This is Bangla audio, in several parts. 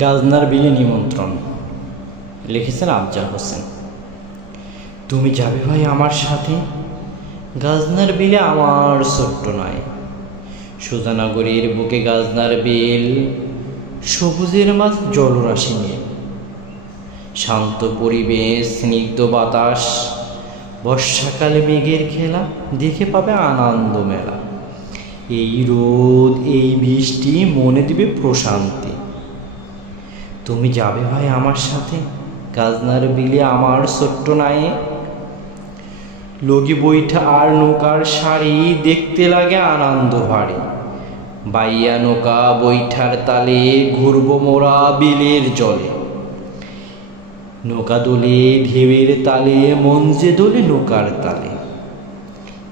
গাজনার বিলে নিমন্ত্রণ। লিখেছেন আফজাল হোসেন। তুমি যাবে ভাই আমার সাথে, গাজনার বিলে আমার ছোট্ট নয়। সুজানগরীর বুকে গাজনার বিল, সবুজের মাঝ জলরাশি নিয়ে। শান্ত পরিবেশ, স্নিগ্ধ বাতাস, বর্ষাকালে মেঘের খেলা, দেখে পাবে আনন্দ মেলা। এই রোদ, এই বৃষ্টি মনে দিবে প্রশান্তি। তুমি যাবে ভাই আমার সাথে, গাজনার বিলে আমার ছোট্ট নায়ে। লগি বৈঠা আর নৌকার সারি, দেখতে লাগে আনন্দ ভারী। বাইয়া নৌকা বৈঠার তালে, ঘুরব মোরা বিলের জলে। নৌকা দোলে ঢেউয়ের তালে, মন যে দোলে নৌকার তালে।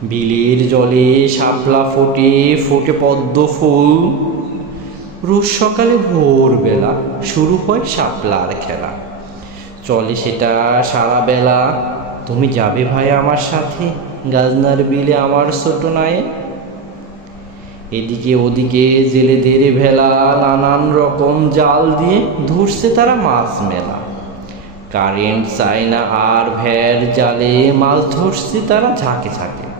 বিলের জলে শাপলা ফোটে, ফোটে পদ্ম ফুল। রোজ সকালে ভোরবেলা শুরু হয় শাপলার খেলা। চলে সেটা সারা বেলা। তুমি যাবে ভাই আমার সাথে, গাজনার বিলে আমার ছোট নায়ে। এদিকে ওদিকে জেলেদের ভেলা, নানান রকম জাল দিয়ে ধরছে তারা মাছ মেলা। কারেন্ট চায় না আর ভ্যার জালে, মাছ ধরছে তারা ঝাঁকে ঝাঁকে।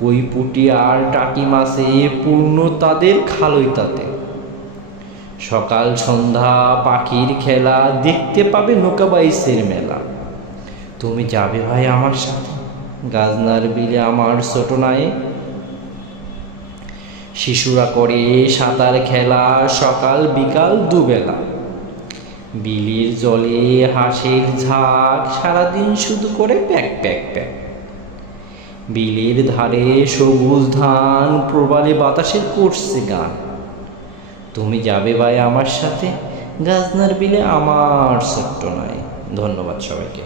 কই পুঁটি আর টাকি মাছে পূর্ণ তাদের খালই তাতে। সকাল সন্ধ্যা পাখির খেলা, দেখতে পাবে নৌকা বাইসের মেলা। তুমি যাবে ভাই আমার সাথে, গাজনার বিলে আমার ছোট নায়ে। শিশুরা করে সাঁতার খেলা, সকাল বিকাল দুবেলা। বিলের জলে হাঁসের ঝাঁক, সারাদিন শুধু করে প্যাক প্যাক প্যাক। বিলের ধারে সবুজ ধান, প্রবালে বাতাসে করছে গান। তুমি যাবে ভাই আমার সাথে, গাজনার বিলে আমার ছোট্ট নায়ে। ধন্যবাদ সবাইকে।